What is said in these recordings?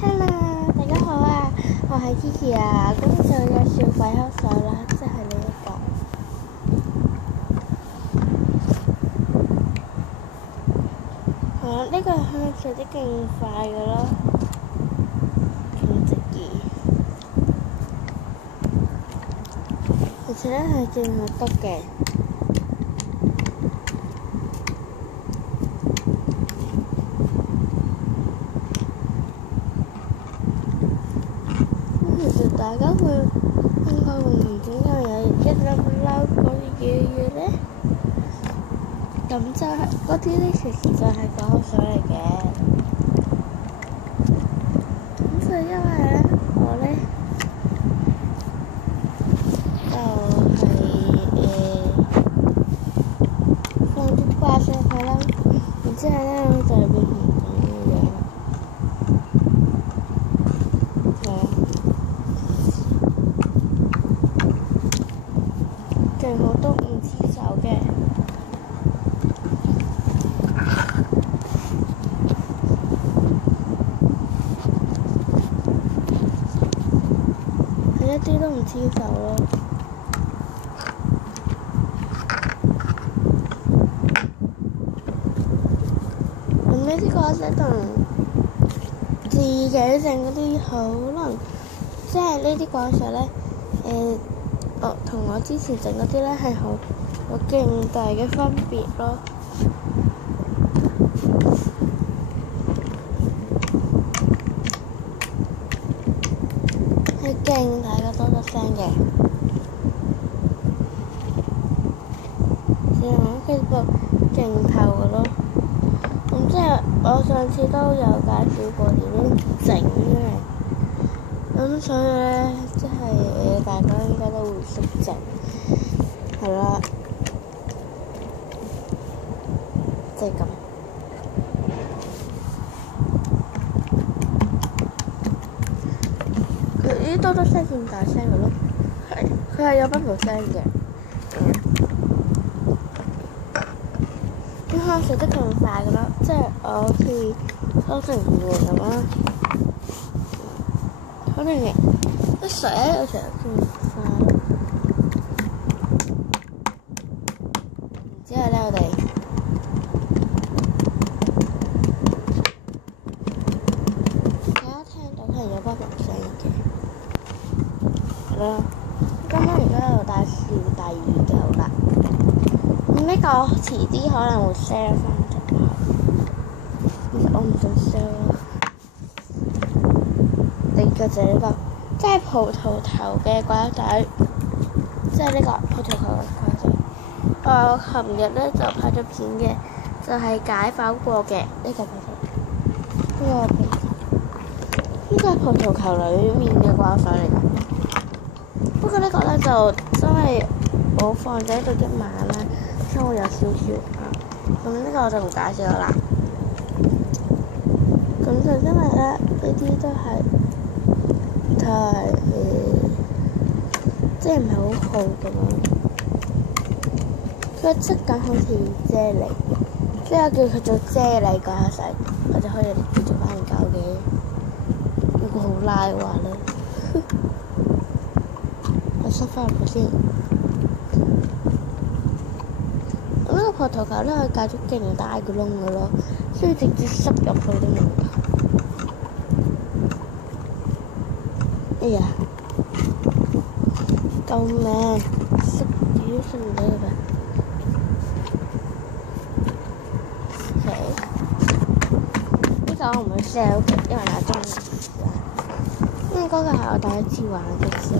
Hello，大家好啊！我係 Kiki 啊，咁就有小鬼黑手啦，即係呢一個。呢個係可以做得勁快嘅咯，勁直意，而且係勁好得嘅。大家會應該會唔點解有一粒粒嗰啲嘢咧？咁就係嗰啲咧，其實就係果口水嚟嘅。咁就因為咧，我咧放啲瓜上去啦，然之後咧我就變成咁嘅樣啦。勁好都唔黐手嘅。係一啲都唔黐手咯。咁呢啲角色同自己整嗰啲可能，即係呢啲角色咧，同我之前整嗰啲咧係好勁大嘅分別咯。係勁大嘅多咗聲嘅，然後佢個鏡頭嘅咯。咁即係我上次都有介紹過點樣整嘅，咁所以咧即係大家應該都會識整，係啦，即係咁。佢呢啲多咗聲勁大聲嘅咯，佢係有bubble聲嘅。咁可能食得更快嘅咯，即係我好似收成唔完咁啦。可能啲水有時候更快。然之後咧，我哋大家聽到係有bubble聲嘅，係咯。咁我而家又帶小第二嚿啦。呢個遲啲可能會 share 翻隻牌，其實我唔想 share 咯。第二個就係呢個，即係葡萄頭嘅怪仔，即係呢個葡萄頭嘅怪仔。我琴日咧就拍咗片嘅，就係解剖過嘅呢個葡萄，呢個係葡萄球裏面嘅怪獸嚟㗎。不過呢個咧就真係我放咗喺度一晚啦。所以會有少少咁呢個我就唔介紹啦。咁就因為咧呢啲都係太即係唔係好好咁樣，佢個質感好似啫喱，即係我叫佢做啫喱怪客仔，或者可以叫做翻膠嘅。如果好拉嘅話咧，我塞翻入去先。呢個葡萄球咧，可以解咗勁大個窿嘅咯，所以直接塞入去都冇問題。哎呀！救命！塞唔到嘅。OK，呢個我唔會 sell 嘅，因為我中意玩。因為嗰個係我第一次玩嘅時候。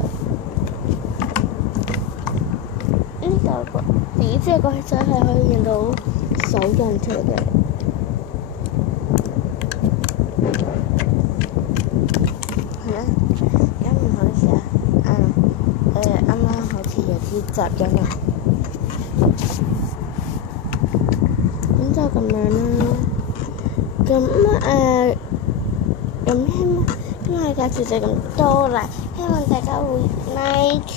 呢個呢隻怪仔係可以見到手印出嚟嘅，係咩？而家唔好意思啊，啱啱好似有啲雜音啊，咁就咁樣啦。咁因為介紹就咁多啦，希望大家會like。